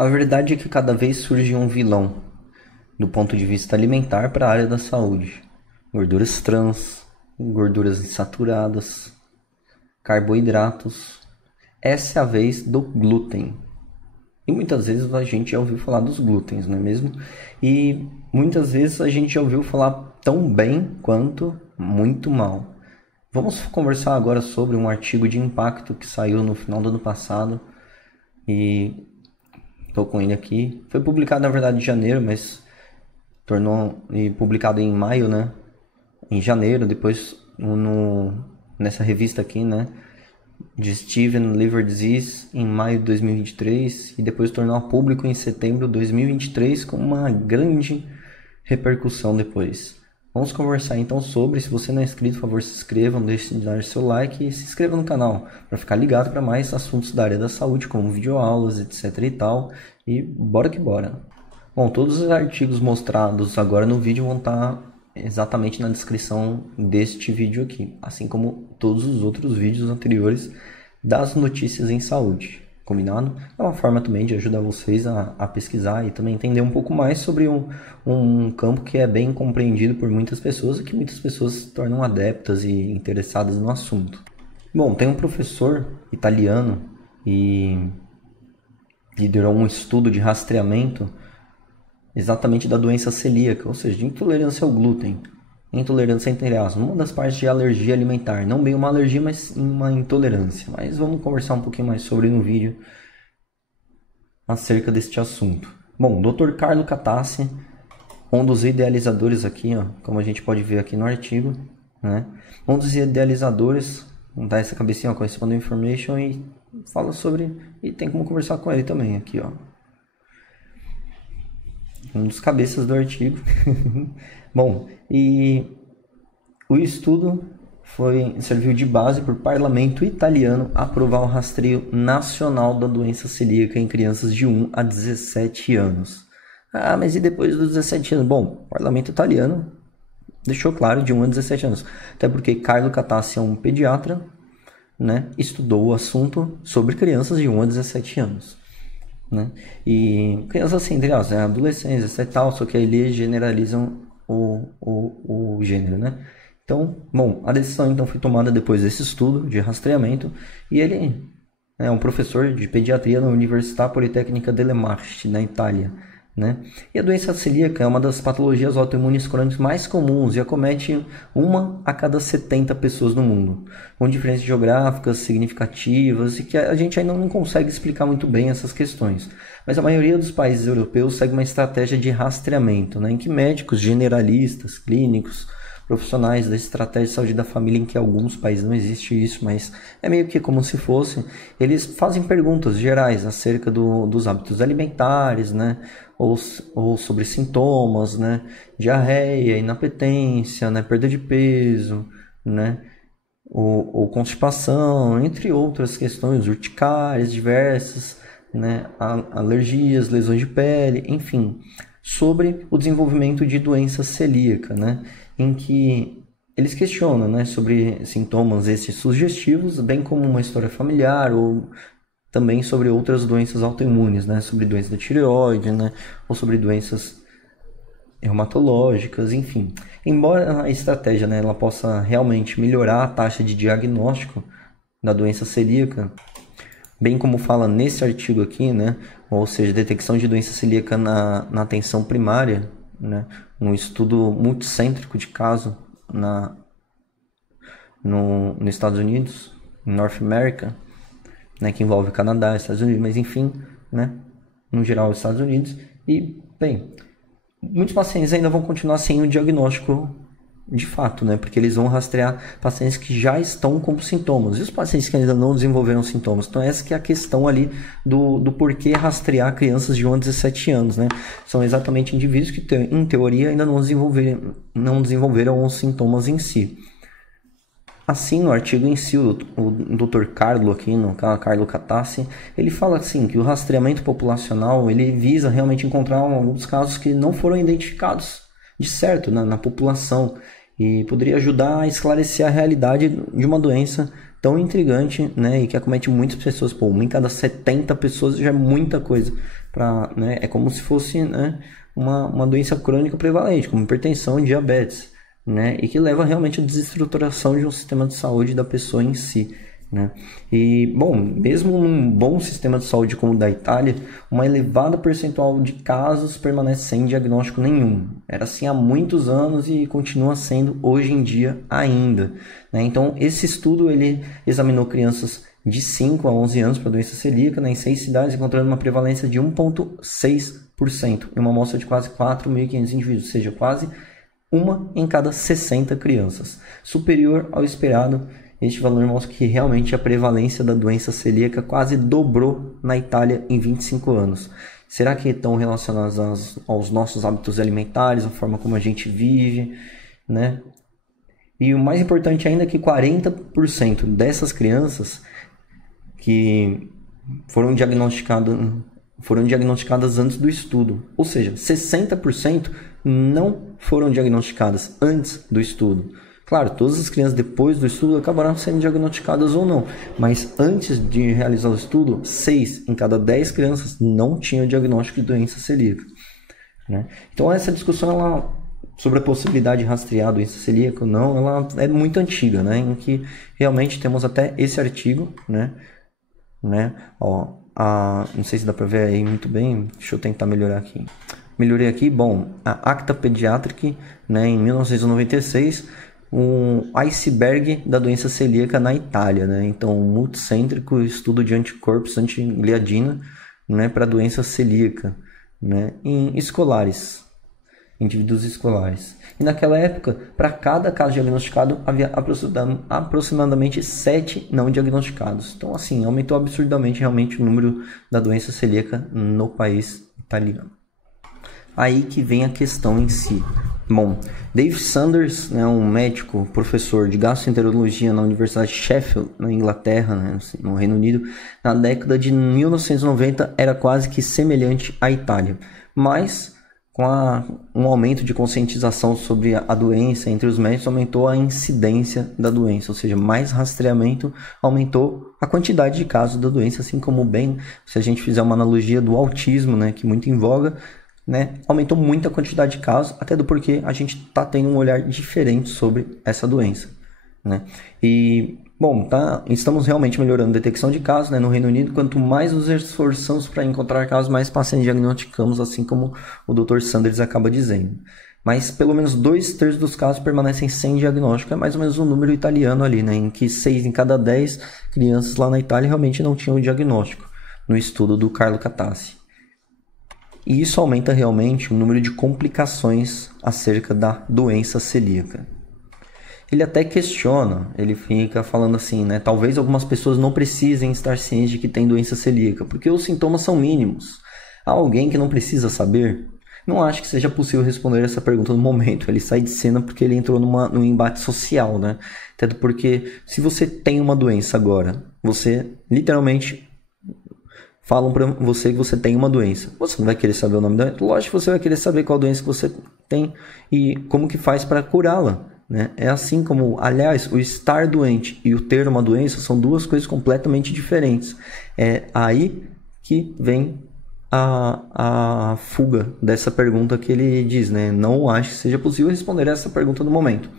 A verdade é que cada vez surge um vilão, do ponto de vista alimentar para a área da saúde. Gorduras trans, gorduras insaturadas, carboidratos. Essa é a vez do glúten. E muitas vezes a gente já ouviu falar dos glútens, não é mesmo? E muitas vezes a gente já ouviu falar tão bem quanto muito mal. Vamos conversar agora sobre um artigo de impacto que saiu no final do ano passado. E estou com ele aqui. Foi publicado na verdade em janeiro, mas publicado em maio, né? Em janeiro, depois nessa revista aqui, né? De Steven Liver Disease em maio de 2023 e depois tornou a público em setembro de 2023 com uma grande repercussão depois. Vamos conversar então sobre. Se você não é inscrito, por favor, se inscreva, não deixe de dar seu like e se inscreva no canal para ficar ligado para mais assuntos da área da saúde, como videoaulas, etc e tal. E bora que bora. Bom, todos os artigos mostrados agora no vídeo vão estar exatamente na descrição deste vídeo aqui, assim como todos os outros vídeos anteriores das notícias em saúde, combinado? É uma forma também de ajudar vocês a pesquisar e também entender um pouco mais sobre um campo que é bem compreendido por muitas pessoas e que muitas pessoas se tornam adeptas e interessadas no assunto. Bom, tem um professor italiano e liderou um estudo de rastreamento exatamente da doença celíaca, ou seja, de intolerância ao glúten. Intolerância entre aspas, uma das partes de alergia alimentar. Não bem uma alergia, mas uma intolerância. Mas vamos conversar um pouquinho mais sobre no vídeo acerca deste assunto. Bom, Dr. Carlo Catassi, um dos idealizadores aqui, ó, como a gente pode ver aqui no artigo, né? Um dos idealizadores, dá essa cabecinha, ó, Corresponding Information, e fala sobre, e tem como conversar com ele também aqui, ó. Um dos cabeças do artigo. Bom, e o estudo serviu de base para o parlamento italiano aprovar o rastreio nacional da doença celíaca em crianças de 1 a 17 anos. Ah, mas e depois dos 17 anos? Bom, o parlamento italiano deixou claro de 1 a 17 anos. Até porque Carlo Catassi é um pediatra, né? Estudou o assunto sobre crianças de 1 a 17 anos. Né? E crianças assim, entre elas, adolescentes, etc. Tal, só que aí eles generalizam o gênero, né? Então, bom, a decisão então foi tomada depois desse estudo de rastreamento e ele é um professor de pediatria na Università Politecnica delle Marche, na Itália, né? E a doença celíaca é uma das patologias autoimunes crônicas mais comuns e acomete 1 a cada 70 pessoas no mundo, com diferenças geográficas significativas e que a gente ainda não consegue explicar muito bem essas questões. Mas a maioria dos países europeus segue uma estratégia de rastreamento, né, em que médicos, generalistas, clínicos, profissionais da estratégia de saúde da família, em que alguns países não existe isso, mas é meio que como se fosse, eles fazem perguntas gerais acerca dos hábitos alimentares, né, ou sobre sintomas, né, diarreia, inapetência, né, perda de peso, né, ou constipação, entre outras questões, urticárias diversas, né, alergias, lesões de pele, enfim, sobre o desenvolvimento de doença celíaca, né, em que eles questionam, né, sobre sintomas esses sugestivos, bem como uma história familiar ou também sobre outras doenças autoimunes, né, sobre doença da tireoide, né, ou sobre doenças reumatológicas, enfim. Embora a estratégia, né, ela possa realmente melhorar a taxa de diagnóstico da doença celíaca, bem como fala nesse artigo aqui, né, ou seja, detecção de doença celíaca na atenção primária, né, um estudo multicêntrico de caso nos Estados Unidos, em North America, né, que envolve Canadá, Estados Unidos, mas enfim, né, no geral Estados Unidos. E, bem, muitos pacientes ainda vão continuar sem o diagnóstico de fato, né, porque eles vão rastrear pacientes que já estão com sintomas, e os pacientes que ainda não desenvolveram sintomas. Então essa que é a questão ali do porquê rastrear crianças de 1 a 17 anos, né, são exatamente indivíduos que em teoria ainda não desenvolveram os sintomas em si. Assim, no artigo em si, o Dr. Carlo aqui, no Carlo Catassi, ele fala assim que o rastreamento populacional ele visa realmente encontrar alguns casos que não foram identificados de certo na população e poderia ajudar a esclarecer a realidade de uma doença tão intrigante, né, e que acomete muitas pessoas. Pô, uma em cada 70 pessoas já é muita coisa. Né, é como se fosse, né, uma doença crônica prevalente, como hipertensão e diabetes, né, e que leva realmente à desestruturação de um sistema de saúde da pessoa em si. Né? E, bom, mesmo num bom sistema de saúde como o da Itália, uma elevada percentual de casos permanece sem diagnóstico nenhum. Era assim há muitos anos e continua sendo hoje em dia ainda. Né? Então, esse estudo ele examinou crianças de 5 a 11 anos para doença celíaca, né, em 6 cidades, encontrando uma prevalência de 1,6% em uma amostra de quase 4.500 indivíduos, ou seja, quase uma em cada 60 crianças, superior ao esperado. Este valor mostra que realmente a prevalência da doença celíaca quase dobrou na Itália em 25 anos. Será que estão relacionados aos nossos hábitos alimentares, a forma como a gente vive, né? E o mais importante ainda é que 40% dessas crianças que foram diagnosticadas antes do estudo. Ou seja, 60% não foram diagnosticadas antes do estudo. Claro, todas as crianças depois do estudo acabaram sendo diagnosticadas ou não, mas antes de realizar o estudo, 6 em cada 10 crianças não tinham diagnóstico de doença celíaca. Né? Então essa discussão sobre a possibilidade de rastrear a doença celíaca ou não, ela é muito antiga, né? Em que realmente temos até esse artigo, né? Não sei se dá para ver aí muito bem, deixa eu tentar melhorar aqui. Melhorei aqui, bom, a Acta Pediatric, né, em 1996, um iceberg da doença celíaca na Itália, né? Então, um multicêntrico estudo de anticorpos anti-gliadina, né, para doença celíaca, né, em indivíduos escolares. E naquela época, para cada caso diagnosticado, havia aproximadamente 7 não diagnosticados. Então, assim, aumentou absurdamente realmente o número da doença celíaca no país italiano. Aí que vem a questão em si. Bom, Dave Sanders, né, um médico, professor de gastroenterologia na Universidade de Sheffield, na Inglaterra, né, no Reino Unido, na década de 1990 era quase que semelhante à Itália, mas com um aumento de conscientização sobre a doença entre os médicos, aumentou a incidência da doença, ou seja, mais rastreamento aumentou a quantidade de casos da doença, assim como se a gente fizer uma analogia do autismo, né, que é muito em voga, né, aumentou muito a quantidade de casos, até do porquê a gente está tendo um olhar diferente sobre essa doença. Né? E, bom, estamos realmente melhorando a detecção de casos, né, no Reino Unido. Quanto mais nos esforçamos para encontrar casos, mais pacientes diagnosticamos, assim como o Dr. Sanders acaba dizendo. Mas pelo menos 2/3 dos casos permanecem sem diagnóstico. É mais ou menos um número italiano ali, né, em que 6 em cada 10 crianças lá na Itália realmente não tinham diagnóstico, no estudo do Carlo Catassi. E isso aumenta realmente o número de complicações acerca da doença celíaca. Ele até questiona, ele fica falando assim, né? Talvez algumas pessoas não precisem estar cientes de que tem doença celíaca, porque os sintomas são mínimos. Há alguém que não precisa saber? Não acho que seja possível responder essa pergunta no momento. Ele sai de cena porque ele entrou num embate social, né? Até porque se você tem uma doença agora, você literalmente falam para você que você tem uma doença. Você não vai querer saber o nome da doença? Lógico que você vai querer saber qual doença que você tem e como que faz para curá-la. Né? É assim como, aliás, o estar doente e o ter uma doença são duas coisas completamente diferentes. É aí que vem a fuga dessa pergunta que ele diz. Né? Não acho que seja possível responder essa pergunta no momento.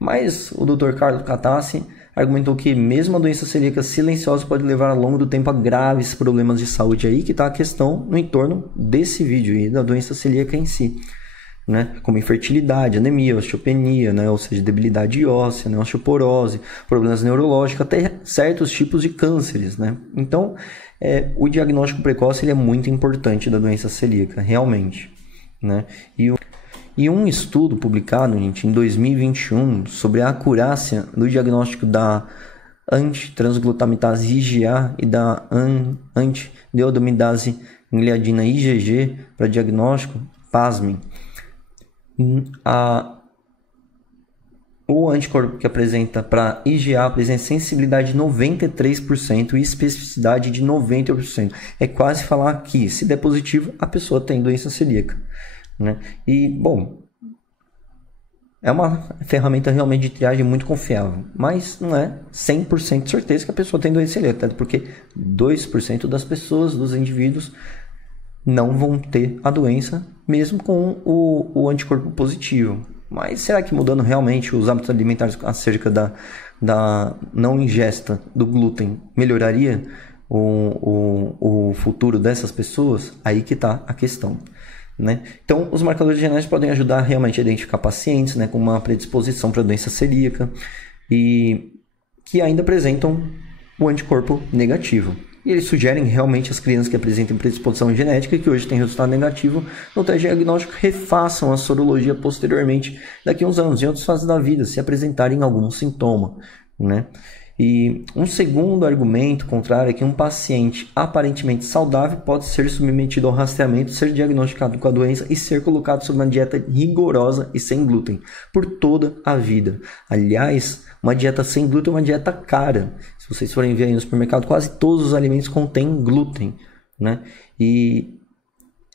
Mas o Dr. Carlo Catassi argumentou que mesmo a doença celíaca silenciosa pode levar ao longo do tempo a graves problemas de saúde. Aí que está a questão no entorno desse vídeo e da doença celíaca em si. Né? Como infertilidade, anemia, osteopenia, né? Ou seja, debilidade óssea, né? Osteoporose, problemas neurológicos, até certos tipos de cânceres. Né? Então, o diagnóstico precoce ele é muito importante da doença celíaca, realmente. Né? E um estudo publicado, gente, em 2021 sobre a acurácia do diagnóstico da antitransglutamitase IgA e da antideodomidase gliadina IgG para diagnóstico, pasmem, o anticorpo que apresenta para IgA apresenta sensibilidade de 93% e especificidade de 90%. É quase falar que, se der positivo, a pessoa tem doença celíaca. Né? E, bom, é uma ferramenta realmente de triagem muito confiável, mas não é 100% de certeza que a pessoa tem doença celíaca, até porque 2% das pessoas, dos indivíduos, não vão ter a doença, mesmo com o anticorpo positivo. Mas será que mudando realmente os hábitos alimentares acerca da não ingesta do glúten melhoraria o futuro dessas pessoas? Aí que está a questão, né? Então, os marcadores genéticos podem ajudar realmente a identificar pacientes, né, com uma predisposição para doença celíaca e que ainda apresentam o anticorpo negativo. E eles sugerem realmente as crianças que apresentem predisposição genética e que hoje têm resultado negativo no teste diagnóstico refaçam a sorologia posteriormente, daqui a uns anos, em outras fases da vida, se apresentarem algum sintoma, né? E um segundo argumento contrário é que um paciente aparentemente saudável pode ser submetido ao rastreamento, ser diagnosticado com a doença e ser colocado sob uma dieta rigorosa e sem glúten por toda a vida. Aliás, uma dieta sem glúten é uma dieta cara. Se vocês forem ver aí no supermercado, quase todos os alimentos contêm glúten, né? E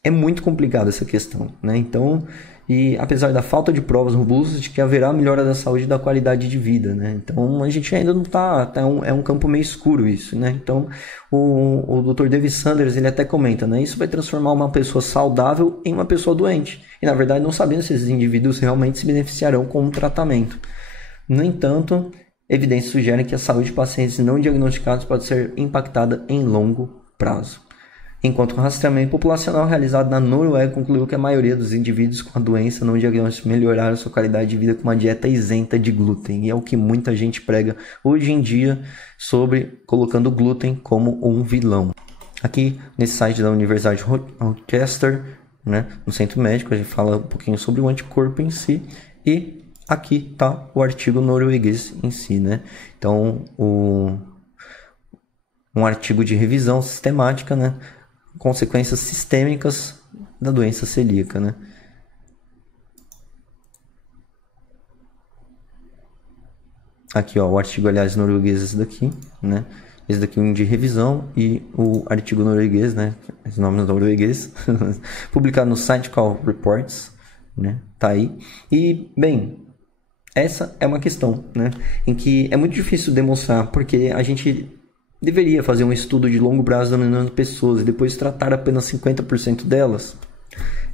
é muito complicada essa questão, né? Então, e apesar da falta de provas robustas de que haverá melhora da saúde e da qualidade de vida, né? Então, a gente ainda não está... é um campo meio escuro isso, né? Então, o Dr. David Sanders, ele até comenta, né? Isso vai transformar uma pessoa saudável em uma pessoa doente. E, na verdade, não sabemos se esses indivíduos realmente se beneficiarão com o tratamento. No entanto, evidências sugerem que a saúde de pacientes não diagnosticados pode ser impactada em longo prazo. Enquanto o rastreamento populacional realizado na Noruega concluiu que a maioria dos indivíduos com a doença não diagnóstica melhoraram sua qualidade de vida com uma dieta isenta de glúten. E é o que muita gente prega hoje em dia sobre colocando o glúten como um vilão. Aqui nesse site da Universidade de Rochester, né, no centro médico, a gente fala um pouquinho sobre o anticorpo em si e aqui está o artigo norueguês em si, né? Então, um artigo de revisão sistemática, né? Consequências sistêmicas da doença celíaca, né? Aqui, ó, o artigo, aliás, norueguês, esse daqui, né? Esse daqui é um de revisão e o artigo norueguês, né? Os nomes norueguês, publicado no Science Reports, né? Tá aí. E, bem, essa é uma questão, né? Em que é muito difícil demonstrar, porque a gente deveria fazer um estudo de longo prazo dominando pessoas e depois tratar apenas 50% delas.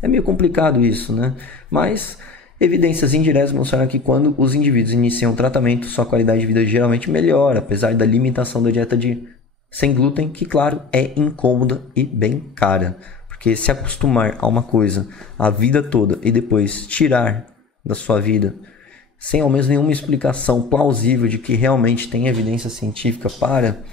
É meio complicado isso, né? Mas evidências indiretas mostraram que quando os indivíduos iniciam o tratamento, sua qualidade de vida geralmente melhora, apesar da limitação da dieta sem glúten, que, claro, é incômoda e bem cara. Porque se acostumar a uma coisa a vida toda e depois tirar da sua vida sem ao menos nenhuma explicação plausível de que realmente tem evidência científica para...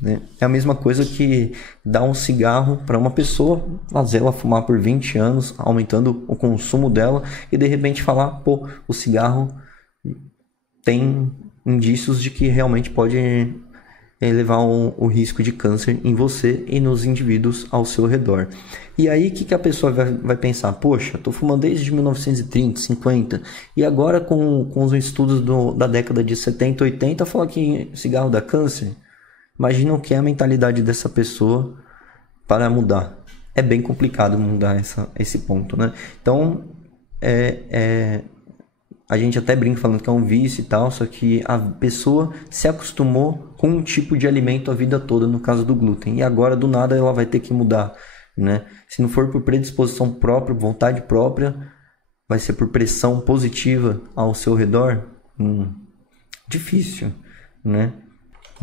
né? É a mesma coisa que dar um cigarro para uma pessoa, fazer ela fumar por 20 anos, aumentando o consumo dela e de repente falar, pô, o cigarro tem indícios de que realmente pode levar o risco de câncer em você e nos indivíduos ao seu redor. E aí o que a pessoa vai pensar? Poxa, estou fumando desde 1930, 50 e agora com os estudos da década de 70, 80 fala que cigarro dá câncer? Imagina o que é a mentalidade dessa pessoa para mudar. É bem complicado mudar esse ponto, né? Então, a gente até brinca falando que é um vício e tal, só que a pessoa se acostumou com um tipo de alimento a vida toda, no caso do glúten. E agora, do nada, ela vai ter que mudar, né? Se não for por predisposição própria, vontade própria, vai ser por pressão positiva ao seu redor? Difícil, né?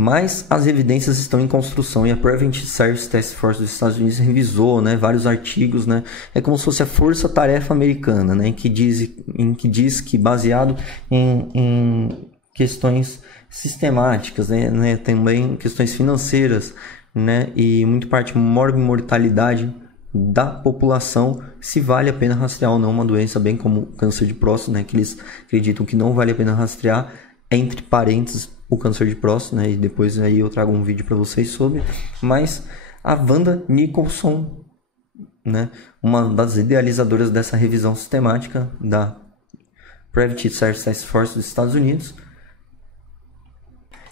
Mas as evidências estão em construção e a Preventive Services Task Force dos Estados Unidos revisou, né, vários artigos, né, é como se fosse a força-tarefa americana, né, em que diz que baseado em questões sistemáticas, né, também questões financeiras, né, e muito parte mortalidade da população, se vale a pena rastrear ou não uma doença, bem como câncer de próstata, né, que eles acreditam que não vale a pena rastrear, entre parênteses, o câncer de próstata, né? E depois aí eu trago um vídeo para vocês sobre. Mas a Wanda Nicholson, né? Uma das idealizadoras dessa revisão sistemática da Preventive Services Task Force dos Estados Unidos,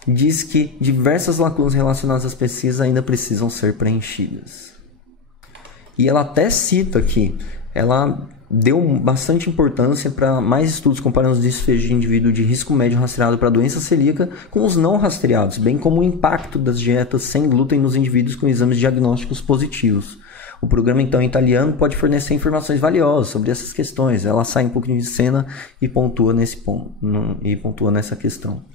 diz que diversas lacunas relacionadas às pesquisas ainda precisam ser preenchidas. E ela até cita aqui, ela deu bastante importância para mais estudos comparando os desfechos de indivíduo de risco médio rastreado para a doença celíaca com os não rastreados, bem como o impacto das dietas sem glúten nos indivíduos com exames diagnósticos positivos. O programa, então, em italiano pode fornecer informações valiosas sobre essas questões. Ela sai um pouquinho de cena e pontua nesse ponto, e pontua nessa questão.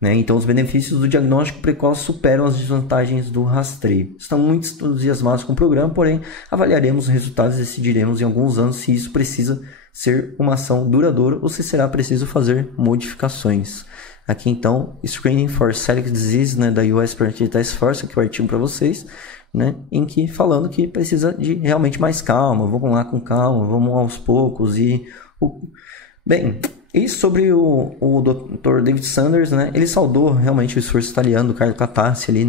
Então, os benefícios do diagnóstico precoce superam as desvantagens do rastreio. Estamos muito entusiasmados com o programa, porém, avaliaremos os resultados e decidiremos em alguns anos se isso precisa ser uma ação duradoura ou se será preciso fazer modificações. Aqui, então, Screening for Celiac Disease, da US Preventive Task Force, aqui o artigo para vocês, em que falando que precisa de realmente mais calma, vamos lá com calma, vamos aos poucos. Bem, e sobre o Dr. David Sanders, ele saudou realmente o esforço italiano do Carlo Catassi ali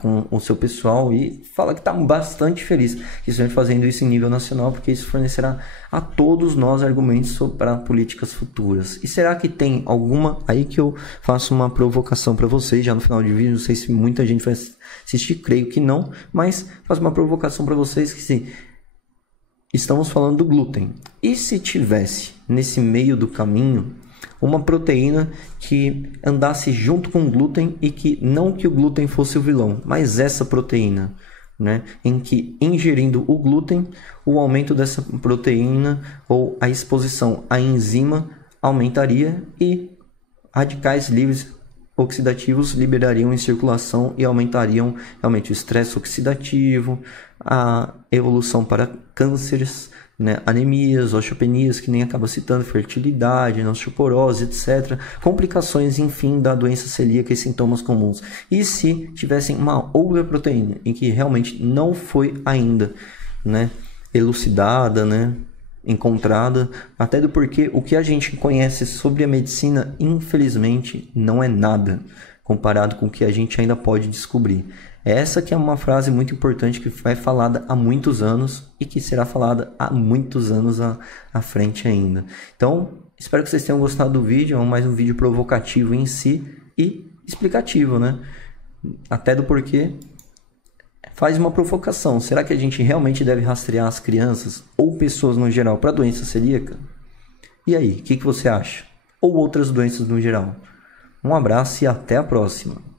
com o seu pessoal e fala que está bastante feliz que estão fazendo isso em nível nacional, porque isso fornecerá a todos nós argumentos para políticas futuras. E será que tem alguma... Aí que eu faço uma provocação para vocês já no final do vídeo, não sei se muita gente vai assistir, creio que não, mas faço uma provocação para vocês que sim. Estamos falando do glúten. E se tivesse, nesse meio do caminho, uma proteína que andasse junto com o glúten e que não que o glúten fosse o vilão, mas essa proteína, em que ingerindo o glúten, o aumento dessa proteína ou a exposição à enzima aumentaria e radicais livres oxidativos liberariam em circulação e aumentariam realmente o estresse oxidativo, a evolução para cânceres, anemias, osteopenias, que nem acaba citando, fertilidade, osteoporose, etc. Complicações, enfim, da doença celíaca e sintomas comuns. E se tivessem uma outra proteína em que realmente não foi ainda elucidada, encontrada, até do porquê o que a gente conhece sobre a medicina, infelizmente, não é nada comparado com o que a gente ainda pode descobrir. Essa que é uma frase muito importante que vai falada há muitos anos e que será falada há muitos anos à frente ainda. Então, espero que vocês tenham gostado do vídeo, é mais um vídeo provocativo em si e explicativo, até do porquê. Faz uma provocação. Será que a gente realmente deve rastrear as crianças ou pessoas no geral para doença celíaca? E aí, o que você acha? Ou outras doenças no geral? Um abraço e até a próxima!